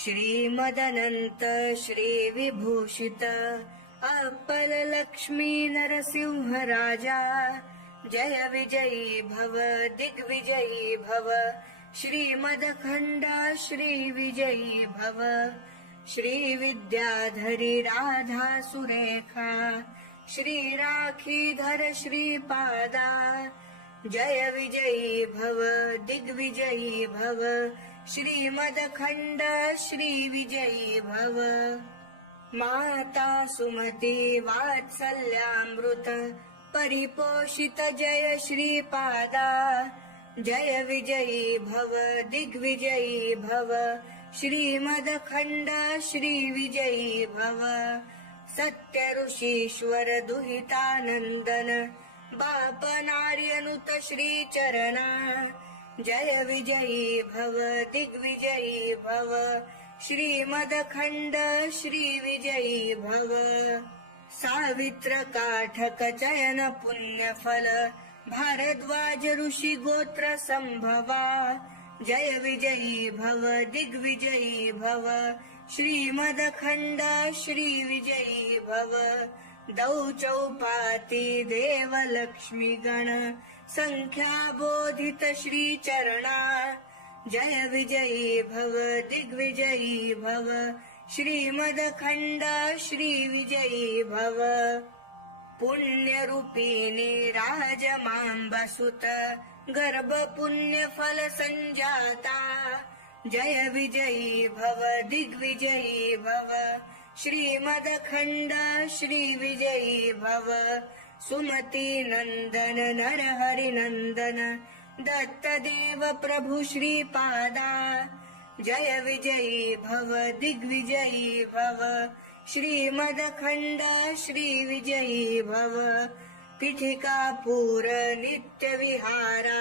श्रीमदनंत श्रीविभूषित apple Lakshmi Narasimha राजा जय विजयी भव दिग्विजयी भव श्रीमदखंडा श्री विजयी भव श्री विद्याधरी राधा सुरेखा श्री राखीधर श्रीपादा जय विजयी भव दिग्विजयी भव श्रीमदखंड श्री विजयी भव माता सुमती वात्सल्यामृत परिपोषित जय श्रीपादा जय विजयी भव दिग्विजयी भव श्रीमदखंड श्री विजयी भव सत्य ऋषीश्वर दुहितानंदन बाप नार्यनुत श्री चरणा जय विजयी भव दिग्विजयी भव श्रीमदखंड श्री विजयी भव सावित्र काठक चयन पुण्यफल भारद्वाज ऋषी गोत्र संभवा जय विजयी भव दिग्विजयी भव श्रीमदखंड श्री विजयी भव दौ चौपाती देव लक्ष्मी गण संख्या बोधित श्री चरणा जय विजयी भव दिग्विजयी भव श्रीमदखंड श्री विजयी भव पुण्यरूपिणी राजमांबसुत गर्भ पुण्य फल संजाता जय विजयी भव दिग्विजयी भव श्रीमदखंड श्री विजयी भव सुमती नंदन नरहरि नंदन दत्तदेव प्रभु श्रीपादा जय विजयी भव दिग्विजयी भव श्रीमदखंड श्री विजयी भव पीठिकापूर नित्य विहारा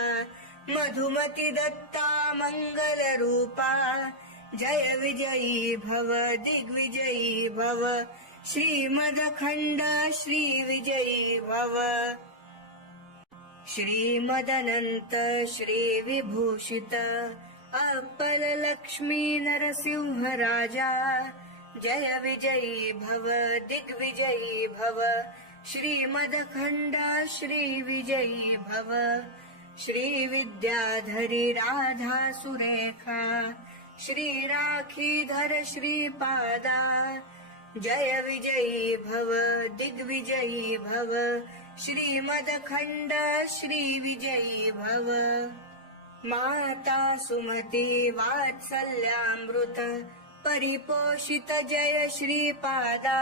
मधुमती दत्ता मंगल रूपा जय विजयी भव दिग्विजयी भव श्रीमदखंड श्री विजयी भव श्रीमदनंत श्री विभूषित अप्पल लक्ष्मी नरसिंह राजा जय विजयी भव दिग्विजयी भव श्रीमदखंड श्री विजयी भव श्री विद्याधरी राधा सुरेखा श्री राखीधर श्रीपादा जय विजयी भव दिग्विजयी भव श्रीमदखंड श्री विजयी भव माता सुमती वात्सल्यामृत परिपोषित जय श्रीपादा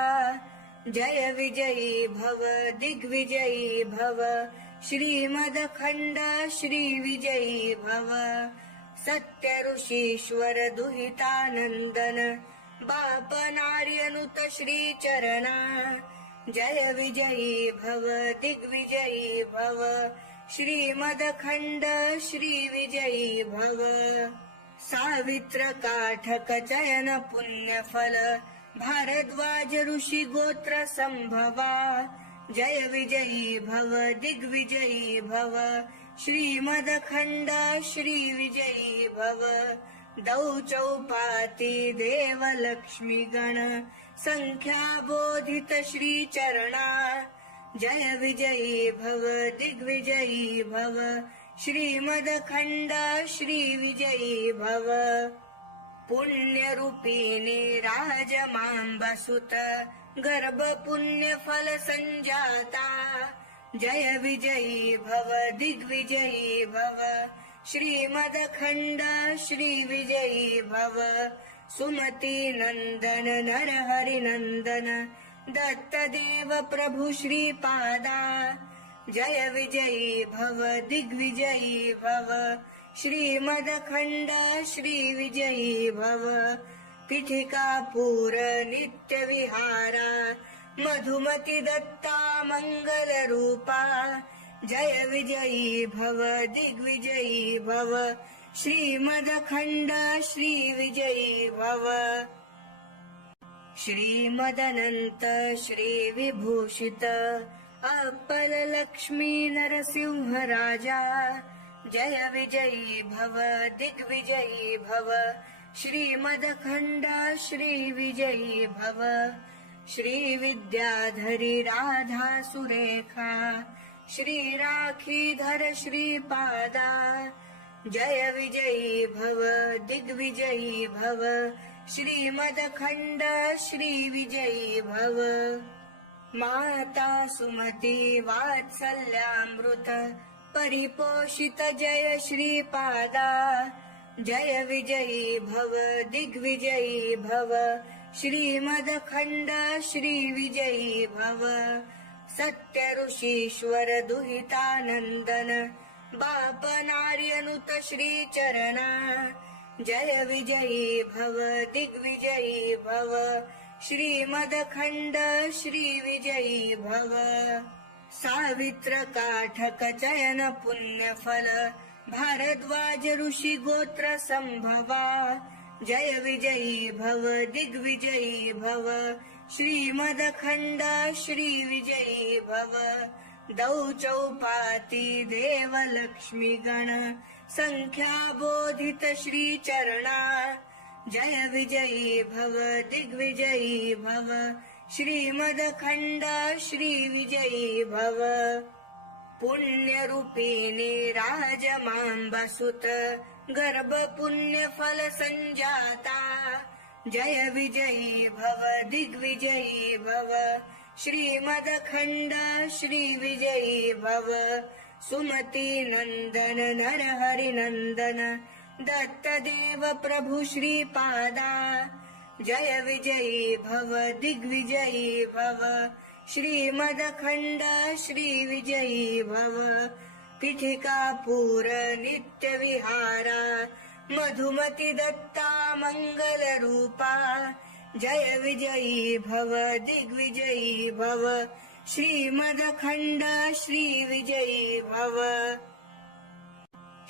जय विजयी भव दिग्विजयी भव श्रीमदखंड श्री विजयी भव सत्य ऋषीश्वर दुहितानंदन बाप नार्यनुत श्री चरणा जय विजयी भव दिग्विजयी भव श्रीमदखंड श्री विजयी भव सावित्र काठक चयन पुण्यफल भारद्वाज ऋषी गोत्र संभवा जय विजयी भव दिग्विजयी भव श्रीमदखंड श्री विजयी भव दौ चौपाती देव लक्ष्मी गण संख्या बोधित श्री चरणा जय विजयी भव दिग्विजयी भव श्रीमदखंड श्री विजयी भव पुण्यरूपिणी राजमांबसुत गर्भ पुण्य फल संजाता जय विजयी भव दिग्विजयी भव श्रीमदखंड श्री विजयी भव सुमती नंदन नरहरि नंदन दत्तदेव प्रभु श्रीपादा जय विजयी भव दिग्विजयी भव श्रीमदखंड श्री विजयी भव पीठिकापूर नित्य विहारा मधुमती दत्ता मंगल रूपा जय विजयी भव दिग्विजयी भव श्रीमदखंड श्री विजयी भव श्रीमदनंत श्री विभूषित अप्पल लक्ष्मी नरसिंह राजा जय विजयी भव दिग्विजयी भव श्रीमदखण्ड श्रीविजयी भव श्रीविद्याधरी राधा सुरेखा श्रीराखीधर श्रीपादा जय विजयी भव दिग्विजयी भव श्रीमदखण्ड श्रीविजयी भव माता सुमती वात्सल्यामृत परिपोषित जय श्रीपादा जय विजयी भव दिग्विजयी भव श्रीमदखण्ड श्रीविजयी भव सत्य ऋषीश्वर दुहितानन्दन बाप नार्यनुत श्रीचरणा जय विजयी भव दिग्विजयी भव श्रीमदखण्ड श्रीविजयी भव सावित्र काठक चयन पुण्यफल भारद्वाज ऋषी गोत्र संभवा जय विजयी भव दिग्विजयी भव श्रीमदखण्ड श्रीविजयी भव दौ चौपाती देव लक्ष्मी गण संख्या बोधित श्रीचरणा जय विजयी भव दिग्विजयी भव श्रीमदखण्ड श्रीविजयी भव पुण्यरूपिणी राजमाम्बसुत गर्भ पुण्यफल संजाता जय विजयी भव दिग्विजयी भव श्रीमदखण्ड श्रीविजयी भव सुमती नंदन नरहरि नंदन दत्तदेव प्रभु श्रीपादा जय विजयी भव दिग्विजयी भव श्रीमदखण्ड श्रीविजयी भव पीठिकापुर नित्य विहारा मधुमती दत्ता मंगल रूपा जय विजयी भव दिग्विजयी भव श्रीमदखण्ड श्रीविजयी भव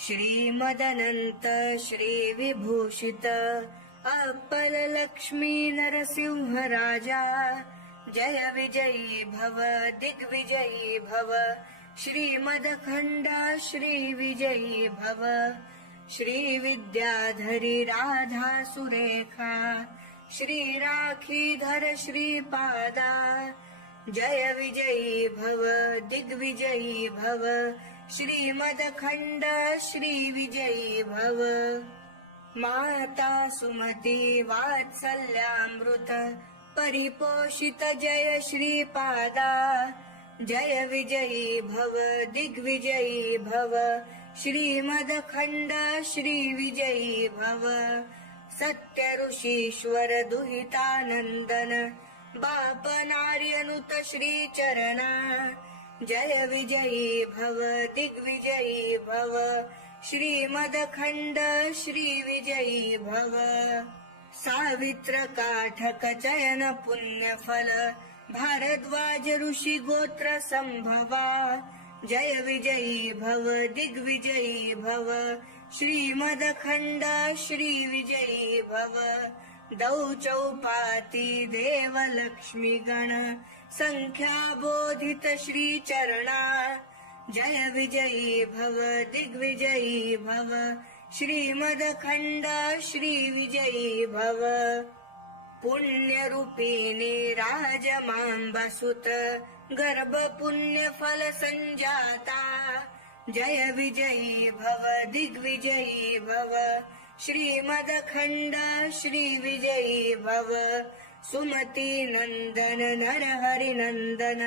श्रीमदनंत श्रीविभूषित अप्पल लक्ष्मी नरसिंह राजा जय विजयी भव दिग्विजयी भव श्रीमदखण्ड श्रीविजयी भव श्रीविद्याधरी राधा सुरेखा श्रीराखीधर श्रीपादा जय विजयी भव दिग्विजयी भव श्रीमदखण्ड श्रीविजयी भव माता सुमती वात्सल्यामृत परिपोषित जय श्रीपादा जय विजयी भव दिग्विजयी भव श्रीमदखण्ड श्रीविजयी भव सत्य ऋषीश्वर दुहितानन्दन बाप नार्यनुत श्रीचरणा जय विजयी भव दिग्विजयी भव श्रीमदखण्ड श्रीविजयी भव सावित्र काठक चयन पुण्यफल भारद्वाज ऋषी गोत्र संभवा जय विजयी भव दिग्विजयी भव श्रीमदखण्ड श्रीविजयी भव दौ चौपाती देव लक्ष्मी गण संख्या बोधित श्रीचरणा जय विजयी भव दिग्विजयी भव श्रीमदखण्ड श्रीविजयी भव पुण्यरूपिणी राजमाम्बसुत गर्भ पुण्यफल संजाता जय विजयी भव दिग्विजयी भव श्रीमदखण्ड श्रीविजयी भव सुमती नंदन नरहरि नंदन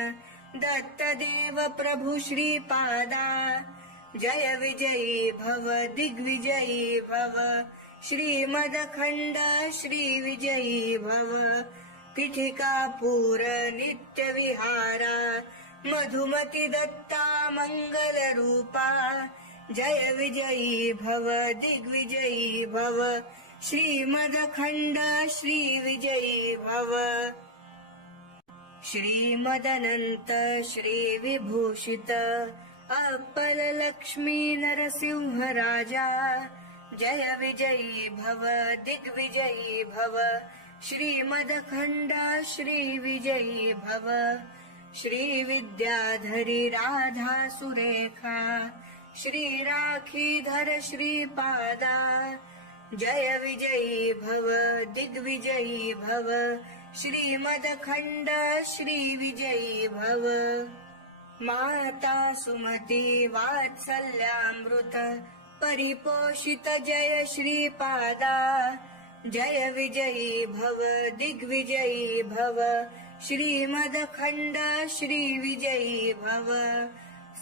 दत्तदेव प्रभु श्रीपादा जय विजयी भव दिग्विजयी भव श्रीमदखण्ड श्रीविजयी भव पीठिकापुर नित्य विहारा मधुमती दत्ता मंगल रूपा जय विजयी भव दिग्विजयी भव श्रीमदखण्ड श्रीविजयी भव श्रीमदनंत श्रीविभूषित अप्पल लक्ष्मी नरसिंह राजा जय विजयी भव दिग्विजयी भव श्रीमदखण्ड श्रीविजयी भव श्रीविद्याधरी राधा सुरेखा श्रीराखीधर श्रीपादा जय विजयी भव दिग्विजयी भव श्रीमदखण्ड श्री विजयी भव माता सुमती वात्सल्यामृत परिपोषित जय श्रीपादा जय विजयी भव दिग्विजयी भव श्रीमदखण्ड श्री विजयी भव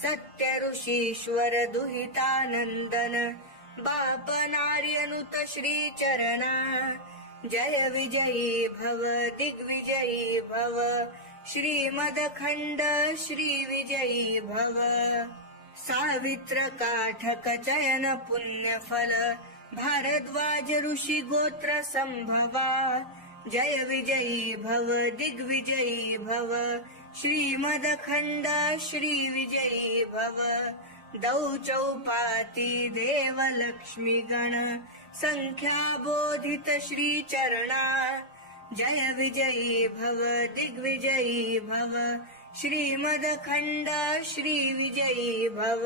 सत्य ऋषीश्वर दुहितानंदन बाप नार्यनुत श्री चरणा जय विजयी भव दिग्विजयी भव श्रीमदखण्ड श्री विजयी भव सावित्र काठक चयन पुण्यफल भारद्वाज ऋषी गोत्र संभवा जय विजयी भव दिग्विजयी भव श्रीमदखण्ड श्री विजयी भव दौ चौपाती देव लक्ष्मी गण संख्या बोधित श्री चरणा जय विजयी भव दिग्विजयी भव श्रीमदखण्ड श्री विजयी भव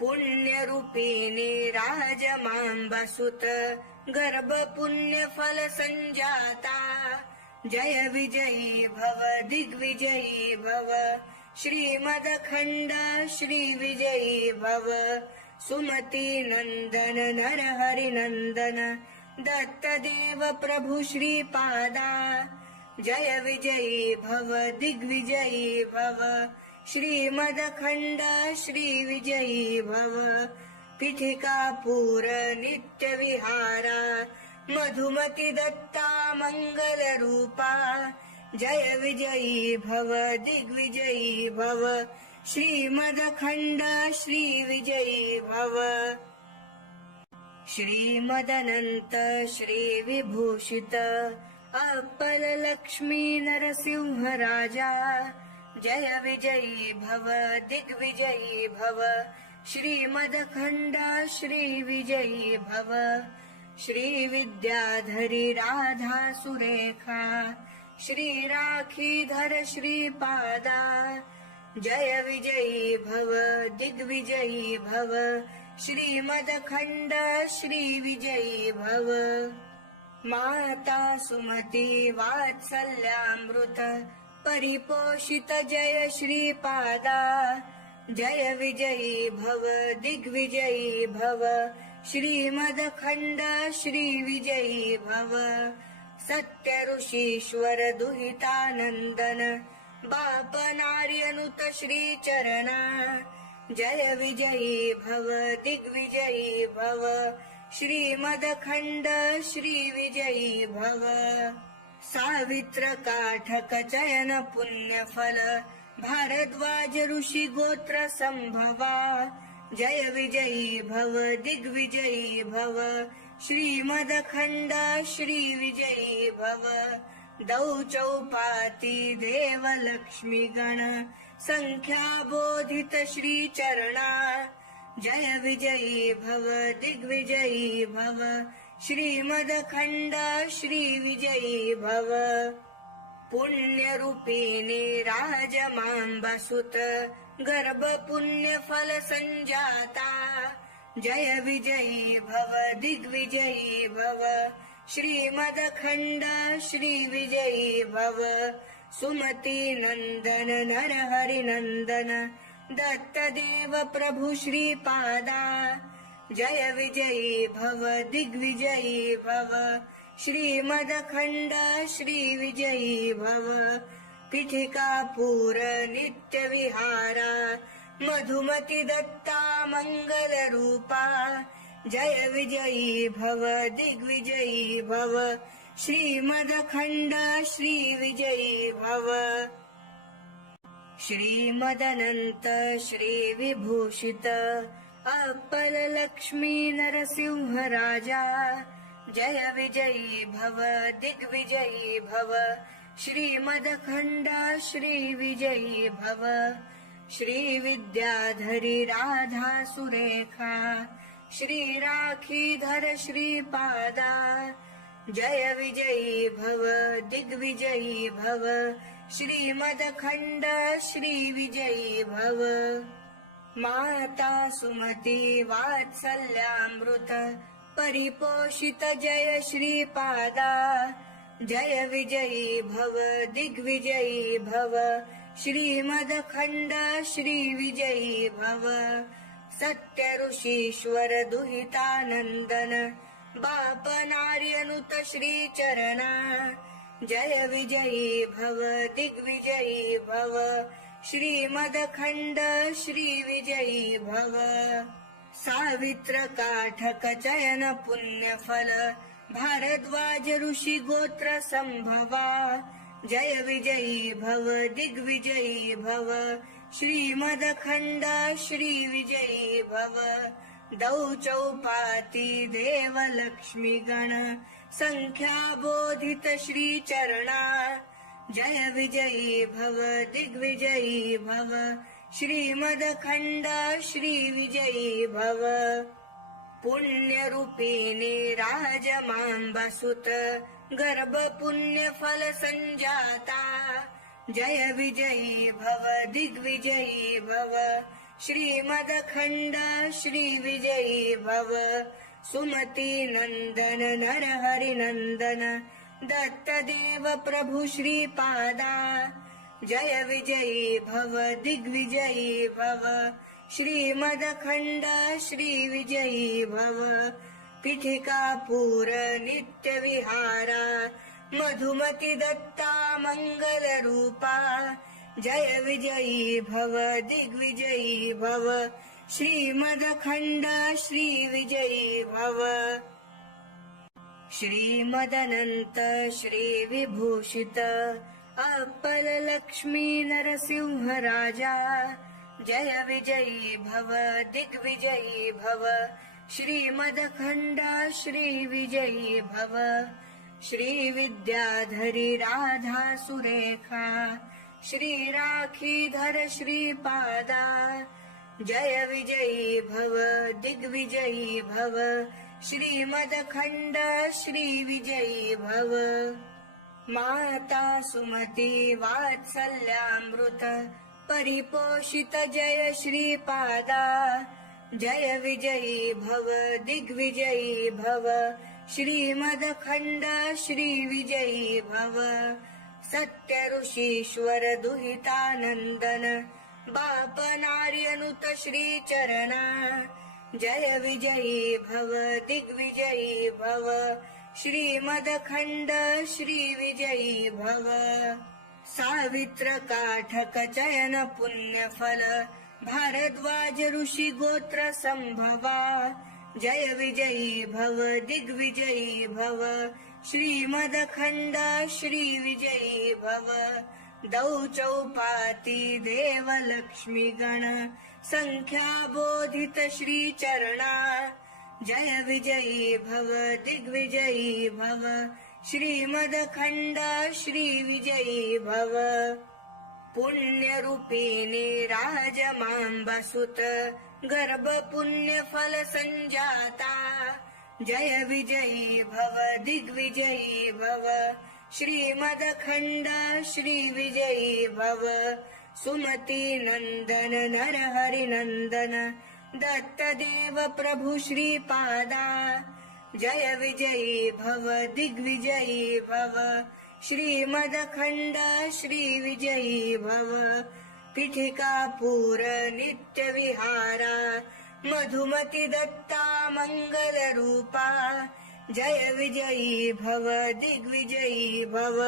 पुण्य रूपिणी राजमांबासुत गर्भ पुण्य फल संजाता जय विजयी भव दिग्विजयी भव श्रीमदखण्ड श्री विजयी भव सुमती नंदन नर हरि नंदन दत्त देव प्रभु श्रीपादा जय विजयी भव दिग्विजयी भव श्रीमदखण्ड श्री विजयी भव पीठिकापुर नित्य विहारा मधुमती दत्ता मंगल रूपा जय विजयी भव दिग्विजयी भव श्रीमदखण्ड श्री विजयी भव श्रीमदनंत श्री विभूषित अप्पल लक्ष्मी नरसिंह राजा जय विजयी भव दिग्विजयी भव श्रीमदखण्ड श्री विजयी भव श्री विद्याधरी राधा सुरेखा श्री राखीधर श्रीपादा जय विजयी भव दिग्विजयी भव श्रीमदखण्ड श्री विजयी भव माता सुमती वात्सल्यामृत परिपोषित जय श्रीपादा जय विजयी भव दिग्विजयी भव श्रीमदखण्ड श्री विजयी भव सत्य ऋषीश्वर दुहितानंदन बाप नार्यनुत श्री चरणा जय विजयी भव दिग्विजयी भव श्रीमदखण्ड श्री विजयी भव सावित्र काठक चयन पुण्यफल भारद्वाज ऋषी गोत्र संभवा जय विजयी भव दिग्विजयी भव श्रीमदखण्ड श्री विजयी भव दौ चौपाती देव लक्ष्मी गण संख्या बोधित श्री चरणा जय विजयी भव दिग्विजयी भव श्रीमदखण्ड श्री विजयी भव पुण्य रूपिणी राजमांबासुत गर्भ पुण्य फल संजाता जय विजयी भव दिग्विजयी भव श्रीमदखण्ड श्री विजयी भव सुमती नंदन नर हरि नंदन दत्त देव प्रभु श्रीपादा जय विजयी भव दिग्विजयी भव श्रीमदखण्ड श्री विजयी भव पीठिकापुर नित्य विहारा मधुमती दत्ता मंगल रूपा जय विजयी भव दिग्विजयी भव श्रीमदखण्ड श्री विजयी भव श्रीमदनंत श्री विभूषित अप्पल लक्ष्मी नरसिंह राजा जय विजयी भव दिग्विजयी भव श्रीमदखण्ड श्री विजयी भव श्री विद्याधरी राधा सुरेखा श्री राखीधर श्रीपादा जय विजयी भव दिग्विजयी भव श्रीमदखण्ड श्री विजयी भव माता सुमती वात्सल्यामृत परिपोषित जय श्रीपादा जय विजयी भव दिग्विजयी भव श्रीमदखंड श्री विजयी भव सत्य ऋषीश्वर दुहितानंदन बाप नार्यनुत श्री चरणा जय विजयी भव दिग्विजयी भव श्रीमदखंड श्री विजयी भव सावित्र काठक चयन पुण्यफल भारद्वाज ऋषी गोत्र संभवा जय विजयी भव दिग्विजयी भव श्रीमदखंड श्री विजयी भव दौ चौपाती देव लक्ष्मी गण संख्या बोधित श्री चरणा जय विजयी भव दिग्विजयी भव श्रीमदखंड श्री विजयी भव पुण्य रूपिणी राजमांबासुत गर्भ पुण्य फल संजाता जय विजयी भव दिग्विजयी भव श्रीमदखंड श्री विजयी भव सुमती नंदन नरहरि नंदन दत्तदेव प्रभु श्रीपादा जय विजयी भव दिग्विजयी भव श्रीमदखंड श्री विजयी भव पीठिकापूर नित्य विहारा मधुमती दत्ता मंगल रूपा जय विजयी भव दिग्विजयी भव श्रीमदखंड श्री विजयी भव श्रीमदनंत श्री विभूषित अप्पल लक्ष्मी नरसिंह राजा जय विजयी भव दिग्विजयी भव श्रीमदखंड श्री विजयी भव श्री विद्याधरी राधा सुरेखा श्री राखीधर श्रीपादा जय विजयी भव दिग्विजयी भव श्रीमदखंड श्री विजयी भव माता सुमती वात्सल्यामृत परिपोषित जय श्रीपादा जय विजयी भव दिग्विजयी भव श्रीमदखंड श्री विजयी भव सत्य ऋषीश्वर दुहितानंदन बाप नार्यनुत श्री चरणा जय विजयी भव दिग्विजयी भव श्रीमदखंड श्री विजयी भव सावित्र काठक चयन पुण्यफल भारद्वाज ऋषी गोत्र संभवा जय विजयी भव दिग्विजयी भव श्रीमदखंड श्री विजयी भव दौ चौपाती देव लक्ष्मी गण संख्या बोधित श्री चरणा जय विजयी भव दिग्विजयी भव श्रीमदखंड श्री विजयी भव पुण्य रूपिणी राजमांबासुत गर्भ पुण्य फल संजाता जय विजयी भव दिग्विजयी भव श्रीमदखंड श्री विजयी भव सुमती नंदन नरहरि नंदन दत्तदेव प्रभु श्रीपादा जय विजयी भव दिग्विजयी भव श्रीमदखंड श्री विजयी भव पीठिकापूर नित्य विहारा मधुमती दत्ता मंगल रूपा जय विजयी भव दिग्विजयी भव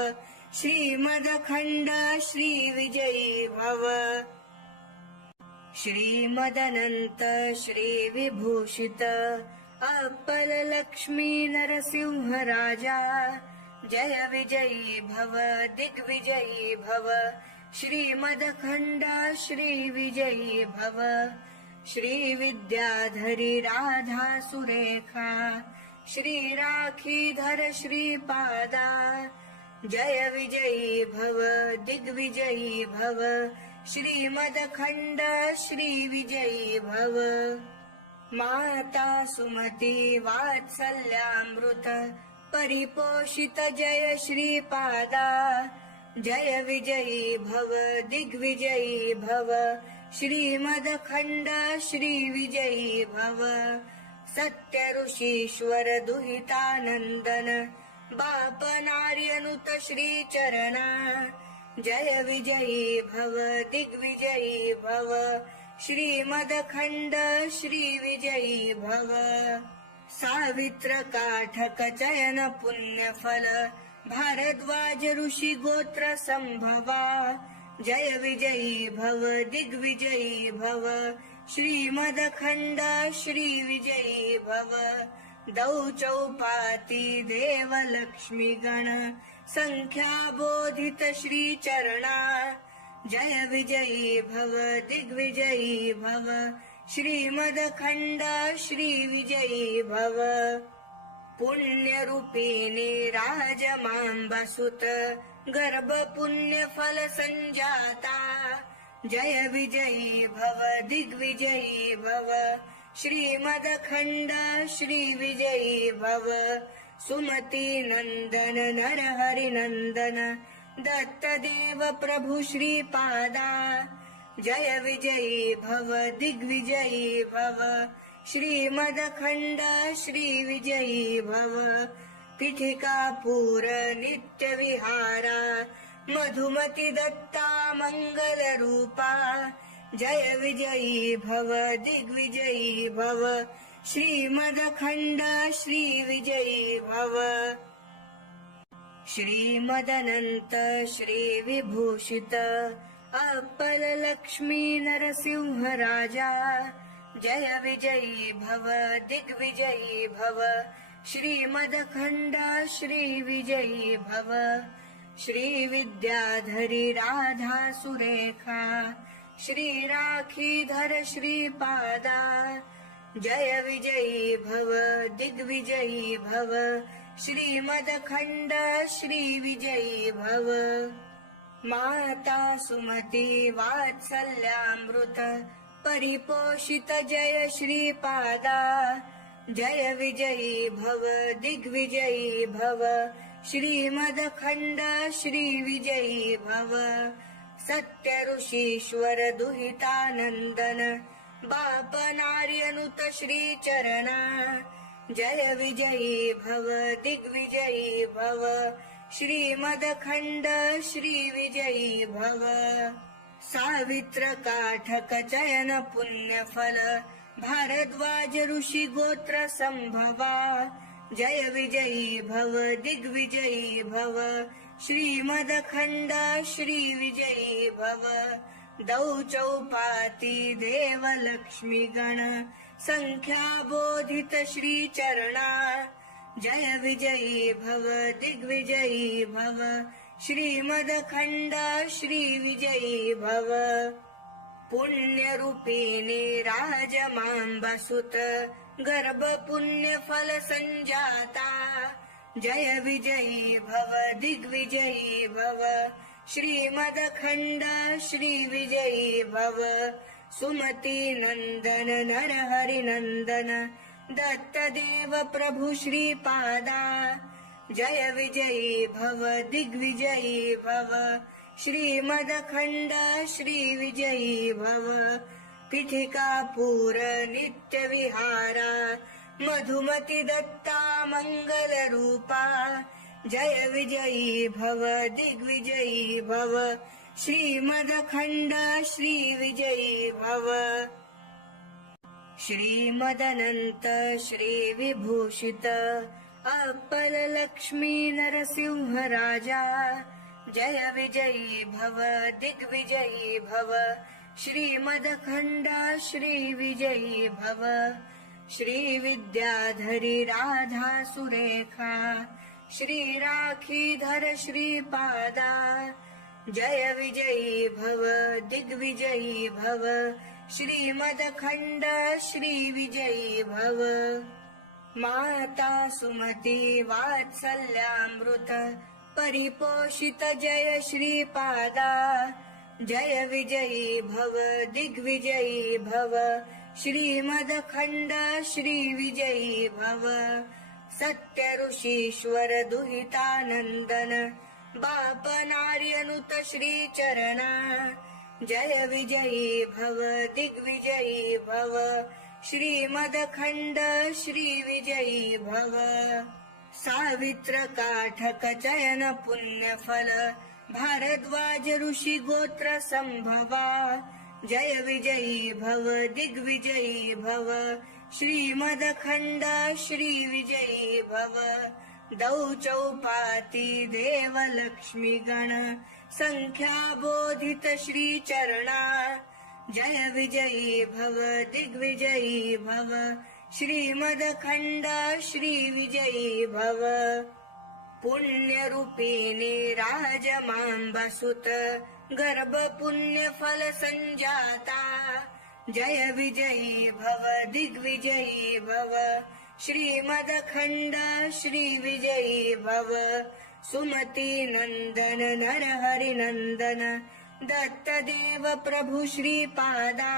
श्रीमदखंड श्री विजयी भव श्रीमदनंत श्री विभूषित अप्पल लक्ष्मी नरसिंह राजा जय विजयी भव दिग्विजयी भव श्रीमदखंड श्री विजयी भव श्री विद्याधरी राधा सुरेखा श्री राखीधर श्रीपादा जय विजयी भव दिग्विजयी भव श्रीमदखंड श्री विजयी भव माता सुमती वात्सल्यामृत परिपोषित जय श्रीपादा जय विजयी भव दिग्विजयी भव श्रीमदखंड श्री विजयी भव सत्य ऋषीश्वर दुहितानंदन बाप नार्यनुत श्री चरणा जय विजयी भव दिग्विजयी भव श्रीमदखंड श्री विजयी भव सावित्र काठक चयन पुण्य फल भारद्वाज ऋषी गोत्र संभवा जय विजयी भव दिग्विजयी भव श्रीमदखंड श्री विजयी भव दौ चौपाती देव लक्ष्मी गण संख्या बोधित श्री चरणा जय विजयी भव दिग्विजयी भव श्रीमदखंड श्री विजयी भव पुण्य रूपिणी राजमांबासुत गर्भ पुण्य फल संजाता जय विजयी भव दिग्विजयी भव श्रीमदखंड श्री विजयी भव सुमती नंदन नरहरि नंदन दत्तदेव प्रभु श्रीपादा जय विजयी भव दिग्विजयी भव श्रीमदखंड श्री विजयी भव पीठिकापूर नित्य विहारा मधुमती दत्ता मंगल रूपा जय विजयी भव दिग्विजयी भव श्रीमदखंड श्री विजयी भव श्रीमदनंत श्री विभूषित अप्पल लक्ष्मी नरसिंह राजा जय विजयी भव दिग्विजयी भव श्रीमदखंड श्री विजयी भव श्री विद्याधरी राधा सुरेखा श्री राखीधर श्रीपादा जय विजयी भव दिग्विजयी भव श्रीमदखंड श्री विजयी भव माता सुमती वात्सल्यामृत परिपोषित जय श्रीपादा जय विजयी भव दिग्विजयी भव श्रीमदखंड श्री विजयी भव सत्य ऋषीश्वर दुहितानंदन बाप नार्यनुत श्री चरणा जय विजयी भव दिग्विजयी भव श्रीमदखंड श्री विजयी भव सावित्र काठक चयन पुण्य फल भारद्वाज ऋषी गोत्र संभवा जय विजयी भव दिग्विजयी भव श्रीमदखंड श्री विजयी भव दौ चौपाती देव लक्ष्मी गण संख्या बोधित श्री चरणा जय विजयी भव दिग्विजयी भव श्रीमदखंड श्री विजयी भव पुण्य रूपिणी राजमांबासुत गर्भ पुण्य फल संजाता जय विजयी भव दिग्विजयी भव श्रीमदखंड श्री विजयी भव सुमती नंदन नरहरि नंदन दत्तदेव प्रभु श्रीपादा जय विजयी भव दिग्विजयी भव श्रीमदखंड श्री विजयी भव पीठिकापूर नित्य विहारा मधुमती दत्ता मंगल रूपा जय विजयी भव दिग्विजयी भव श्रीमदखंड श्री विजयी भव श्रीमदनंत श्री विभूषित अप्पल लक्ष्मी नरसिंह राजा जय विजयी भव दिग्विजयी भव श्रीमदखंड श्री विजयी भव श्री विद्याधरी राधा सुरेखा श्री राखीधर श्रीपादा जय विजयी भव दिग्विजयी भव श्रीमदखंड श्री विजयी भव माता सुमती वात्सल्यामृत परिपोषित जय श्रीपादा जय विजयी भव दिग्विजयी भव श्रीमदखंड श्री विजयी भव सत्य ऋषीश्वर दुहितानंदन बाप नार्यनुत श्री चरणा जय विजयी भव दिग्विजयी भव श्रीमदखण्ड श्रीविजयी भव सावित्र काठक चयन पुण्यफल भारद्वाज ऋषि गोत्र संभवा जय विजयी भव दिग्विजयी भव श्रीमदखण्ड श्रीविजयी भव दौ चौपाती देव लक्ष्मी गण संख्या बोधित श्री चरणा जय विजयी भव दिग्विजयी भव श्रीमदखण्ड श्रीविजयी भव पुण्यरूपिणी राजमाम्बसुत गर्भ पुण्यफल संजाता जय विजयी भव दिग्विजयी भव श्रीमदखण्ड श्रीविजयी भव सुमती नंदन नरहरि नंदन दत्तदेव प्रभु श्रीपादा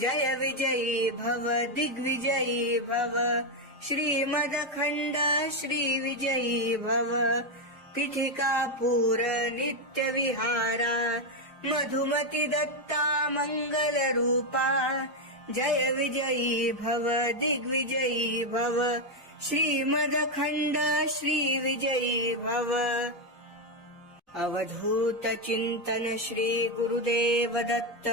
जय विजयी भव दिग्विजयी भव श्रीमदखण्ड श्रीविजयी भव पीठिकापुर नित्यविहारा मधुमती दत्ता मंगलरूपा जय विजयी भव दिग्विजयी भव श्रीमदखण्ड श्रीविजयी भव अवधूत चिंतन श्री गुरुदेव दत्त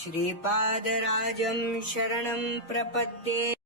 श्रीपादराजं शरणं प्रपद्ये।